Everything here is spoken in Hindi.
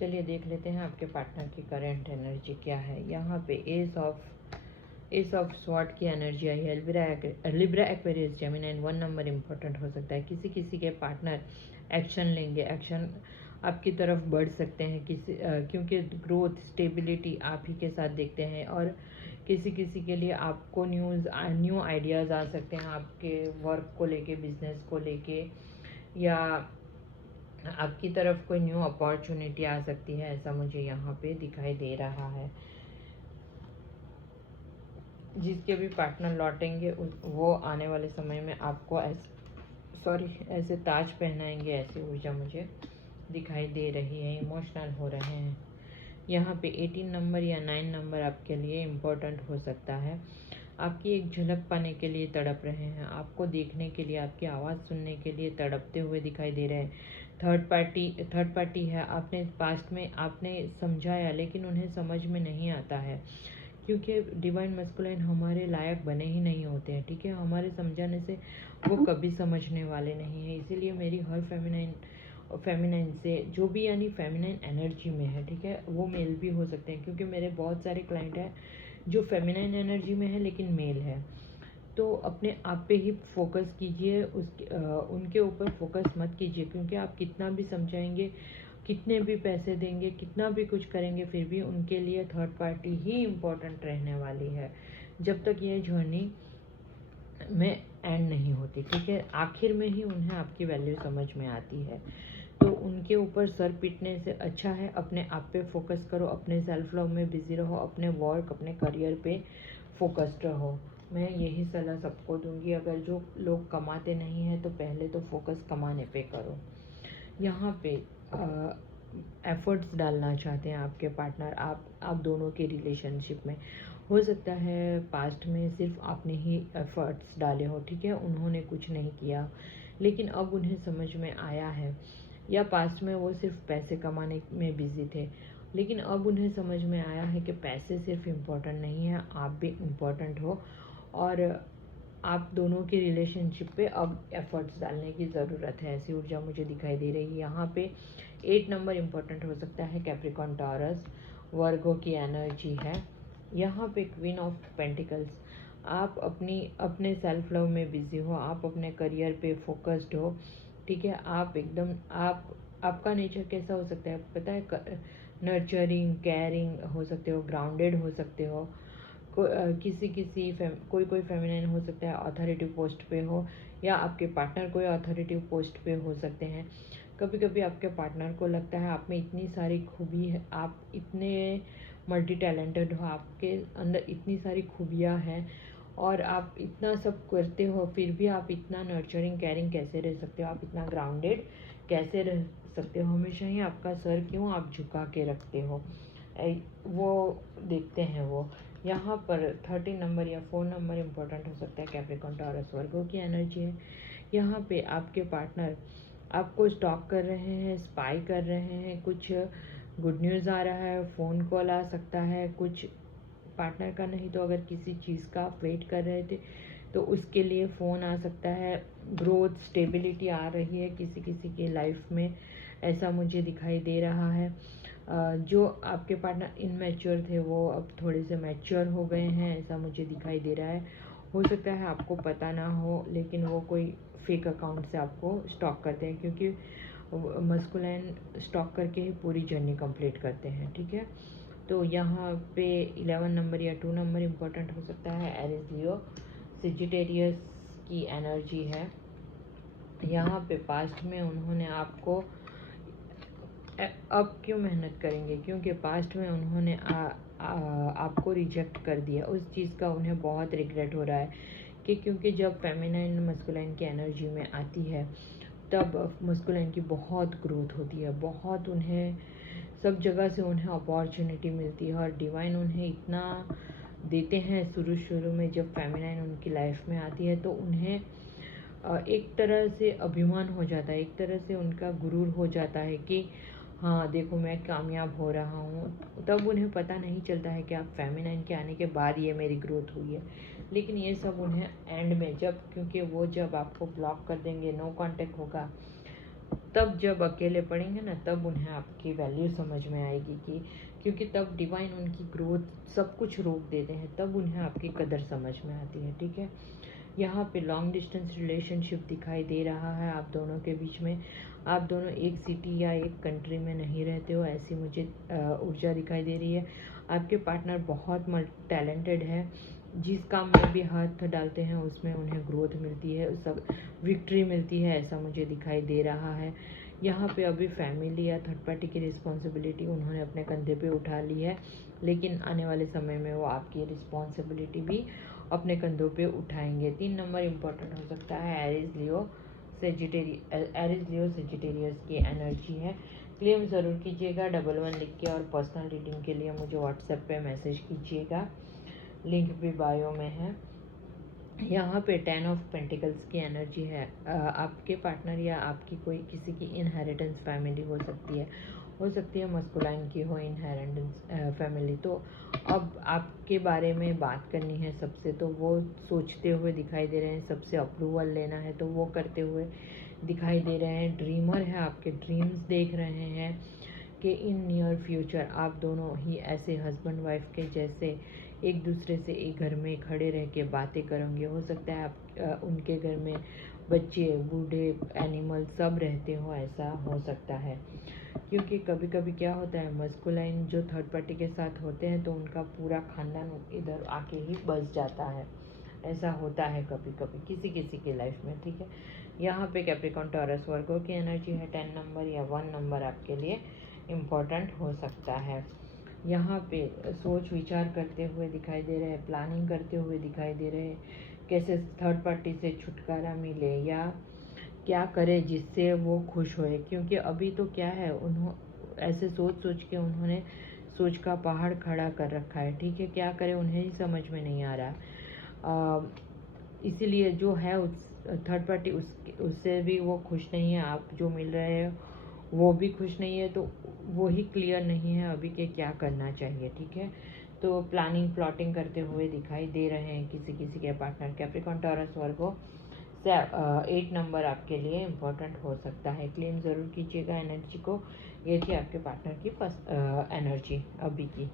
चलिए देख लेते हैं आपके पार्टनर की करंट एनर्जी क्या है। यहाँ पे एस ऑफ स्वॉर्ड की एनर्जी आई है। Libra Aquarius Gemini 1 number important हो सकता है। किसी किसी के पार्टनर एक्शन लेंगे, एक्शन आपकी तरफ बढ़ सकते हैं क्योंकि ग्रोथ स्टेबिलिटी आप ही के साथ देखते हैं। और किसी किसी के लिए आपको न्यू आइडियाज़ आ सकते हैं आपके वर्क को लेके, बिजनेस को लेके, या आपकी तरफ कोई न्यू अपॉर्चुनिटी आ सकती है, ऐसा मुझे यहाँ पे दिखाई दे रहा है। जिसके भी पार्टनर लौटेंगे वो आने वाले समय में आपको ऐसे ताज पहनाएंगे, ऐसी ऊर्जा मुझे दिखाई दे रही है। इमोशनल हो रहे हैं। यहाँ पे 18 नंबर या 9 नंबर आपके लिए इम्पोर्टेंट हो सकता है। आपकी एक झलक पाने के लिए तड़प रहे हैं, आपको देखने के लिए, आपकी आवाज़ सुनने के लिए तड़पते हुए दिखाई दे रहे हैं। थर्ड पार्टी है। आपने पास्ट में आपने समझाया लेकिन उन्हें समझ में नहीं आता है, क्योंकि डिवाइन मस्कुलाइन हमारे लायक बने ही नहीं होते हैं। ठीक है, हमारे समझाने से वो कभी समझने वाले नहीं है। इसीलिए मेरी हर फेमिनाइन से जो भी यानी फेमिनाइन एनर्जी में है, ठीक है, वो मेल भी हो सकते हैं, क्योंकि मेरे बहुत सारे क्लाइंट हैं जो फेमिनाइन एनर्जी में है लेकिन मेल है। तो अपने आप पे ही फोकस कीजिए, उनके ऊपर फोकस मत कीजिए, क्योंकि आप कितना भी समझाएंगे, कितने भी पैसे देंगे, कितना भी कुछ करेंगे, फिर भी उनके लिए थर्ड पार्टी ही इम्पोर्टेंट रहने वाली है जब तक ये जर्नी में एंड नहीं होती। ठीक है, आखिर में ही उन्हें आपकी वैल्यू समझ में आती है। तो उनके ऊपर सर पीटने से अच्छा है अपने आप पे फोकस करो, अपने सेल्फ लव में बिजी रहो, अपने वर्क, अपने करियर पे फोकस्ड रहो। मैं यही सलाह सबको दूंगी। अगर जो लोग कमाते नहीं हैं तो पहले तो फोकस कमाने पे करो। यहाँ पे एफर्ट्स डालना चाहते हैं आपके पार्टनर, आप दोनों के रिलेशनशिप में। हो सकता है पास्ट में सिर्फ आपने ही एफर्ट्स डाले हो, ठीक है, उन्होंने कुछ नहीं किया, लेकिन अब उन्हें समझ में आया है। या पास्ट में वो सिर्फ पैसे कमाने में बिजी थे, लेकिन अब उन्हें समझ में आया है कि पैसे सिर्फ इम्पोर्टेंट नहीं है, आप भी इम्पोर्टेंट हो। और आप दोनों के रिलेशनशिप पे अब एफर्ट्स डालने की ज़रूरत है, ऐसी ऊर्जा मुझे दिखाई दे रही है। यहाँ पे 8 नंबर इम्पोर्टेंट हो सकता है। कैप्रिकॉर्न, टॉरस, वर्गो की एनर्जी है। यहाँ पे क्वीन ऑफ पेंटिकल्स, आप अपने सेल्फ लव में बिजी हो, आप अपने करियर पे फोकस्ड हो। ठीक है, आप एकदम आपका नेचर कैसा हो सकता है पता है? नर्चरिंग, केयरिंग हो सकते हो, ग्राउंडेड हो सकते हो। कोई फेमिनिन हो सकता है, अथॉरिटिव पोस्ट पे हो, या आपके पार्टनर कोई अथॉरिटिव पोस्ट पे हो सकते हैं। कभी कभी आपके पार्टनर को लगता है आप में इतनी सारी खूबी है, आप इतने मल्टी टैलेंटेड हो, आपके अंदर इतनी सारी खूबियाँ हैं और आप इतना सब करते हो, फिर भी आप इतना नर्चरिंग, केयरिंग कैसे रह सकते हो, आप इतना ग्राउंडेड कैसे रह सकते हो, हमेशा ही आपका सर क्यों आप झुका के रखते हो, वो देखते हैं वो। यहाँ पर 13 नंबर या 4 नंबर इम्पोर्टेंट हो सकता है। कैप्रिकॉर्न, टॉरस, वर्गो की एनर्जी है। यहाँ पे आपके पार्टनर आपको स्टॉक कर रहे हैं, स्पाई कर रहे हैं, कुछ गुड न्यूज़ आ रहा है, फ़ोन कॉल आ सकता है, कुछ पार्टनर का नहीं तो अगर किसी चीज़ का आप वेट कर रहे थे तो उसके लिए फ़ोन आ सकता है। ग्रोथ, स्टेबिलिटी आ रही है किसी किसी की लाइफ में, ऐसा मुझे दिखाई दे रहा है। जो आपके पार्टनर इनमैच्योर थे वो अब थोड़े से मैच्योर हो गए हैं, ऐसा मुझे दिखाई दे रहा है। हो सकता है आपको पता ना हो, लेकिन वो कोई फेक अकाउंट से आपको स्टॉक करते हैं, क्योंकि मस्कुलाइन स्टॉक करके ही पूरी जर्नी कंप्लीट करते हैं। ठीक है, तो यहाँ पे 11 नंबर या 2 नंबर इम्पोर्टेंट हो सकता है। एरिस, लियो, सेजिटेरियस की एनर्जी है। यहाँ पे पास्ट में उन्होंने आपको अब क्यों मेहनत करेंगे, क्योंकि पास्ट में उन्होंने आपको रिजेक्ट कर दिया, उस चीज़ का उन्हें बहुत रिग्रेट हो रहा है कि क्योंकि जब फेमिनाइन मस्कुलाइन की एनर्जी में आती है तब मस्कुलाइन की बहुत ग्रोथ होती है, बहुत उन्हें सब जगह से उन्हें अपॉर्चुनिटी मिलती है और डिवाइन उन्हें इतना देते हैं। शुरू में जब फेमिनाइन उनकी लाइफ में आती है तो उन्हें एक तरह से अभिमान हो जाता है, एक तरह से उनका गुरूर हो जाता है कि हाँ देखो मैं कामयाब हो रहा हूँ। तब उन्हें पता नहीं चलता है कि आप फेमिनाइन के आने के बाद ये मेरी ग्रोथ हुई है, लेकिन ये सब उन्हें एंड में जब, क्योंकि वो जब आपको ब्लॉक कर देंगे, नो कांटेक्ट होगा, तब जब अकेले पड़ेंगे ना, तब उन्हें आपकी वैल्यू समझ में आएगी कि क्योंकि तब डिवाइन उनकी ग्रोथ सब कुछ रोक देते हैं, तब उन्हें आपकी कदर समझ में आती है। ठीक है, यहाँ पे लॉन्ग डिस्टेंस रिलेशनशिप दिखाई दे रहा है आप दोनों के बीच में। आप दोनों एक सिटी या एक कंट्री में नहीं रहते हो, ऐसी मुझे ऊर्जा दिखाई दे रही है। आपके पार्टनर बहुत मल्टी टैलेंटेड है, जिस काम में भी हाथ डालते हैं उसमें उन्हें ग्रोथ मिलती है, सब विक्ट्री मिलती है, ऐसा मुझे दिखाई दे रहा है। यहाँ पे अभी फैमिली या थर्ड पार्टी की रिस्पॉन्सिबिलिटी उन्होंने अपने कंधे पे उठा ली है, लेकिन आने वाले समय में वो आपकी रिस्पॉन्सिबिलिटी भी अपने कंधों पे उठाएंगे। 3 नंबर इम्पोर्टेंट हो सकता है। एरीज लियो सेजिटेरियस की एनर्जी है। क्लेम ज़रूर कीजिएगा 11 लिख के, और पर्सनल रीडिंग के लिए मुझे व्हाट्सएप पे मैसेज कीजिएगा, लिंक भी बायो में है। यहाँ पे 10 ऑफ पेंटिकल्स की एनर्जी है। आपके पार्टनर या आपकी कोई किसी की इनहेरिटेंस फैमिली हो सकती है मस्कुलाइन की हो इनहेरिटेंस फैमिली। तो अब आपके बारे में बात करनी है सबसे, तो वो सोचते हुए दिखाई दे रहे हैं, सबसे अप्रूवल लेना है तो वो करते हुए दिखाई दे रहे हैं। ड्रीमर है, आपके ड्रीम्स देख रहे हैं कि इन नियर फ्यूचर आप दोनों ही ऐसे हस्बैंड वाइफ के जैसे एक दूसरे से एक घर में खड़े रह के बातें करेंगे। हो सकता है आप उनके घर में बच्चे, बूढ़े, एनिमल सब रहते हो, ऐसा हो सकता है। क्योंकि कभी कभी क्या होता है, मस्कुलाइन जो थर्ड पार्टी के साथ होते हैं तो उनका पूरा खानदान इधर आके ही बस जाता है, ऐसा होता है कभी कभी किसी किसी की लाइफ में। ठीक है, यहाँ पे कैप्रिकॉर्न टॉरस वर्गो की एनर्जी है। 10 नंबर या 1 नंबर आपके लिए इम्पोर्टेंट हो सकता है। यहाँ पे सोच विचार करते हुए दिखाई दे रहे हैं, प्लानिंग करते हुए दिखाई दे रहे हैं, कैसे थर्ड पार्टी से छुटकारा मिले या क्या करे जिससे वो खुश होए। क्योंकि अभी तो क्या है, ऐसे सोच सोच के उन्होंने सोच का पहाड़ खड़ा कर रखा है। ठीक है, क्या करे उन्हें ही समझ में नहीं आ रहा। इसीलिए जो है उस थर्ड पार्टी उससे भी वो खुश नहीं है, आप जो मिल रहे हैं वो भी खुश नहीं है, तो वो ही क्लियर नहीं है अभी के क्या करना चाहिए। ठीक है, तो प्लानिंग प्लॉटिंग करते हुए दिखाई दे रहे हैं किसी किसी के partner. Capricorn Taurus Virgo 8 number आपके लिए इम्पोर्टेंट हो सकता है। क्लेम ज़रूर कीजिएगा एनर्जी को। ये थी आपके पार्टनर की एनर्जी अभी की।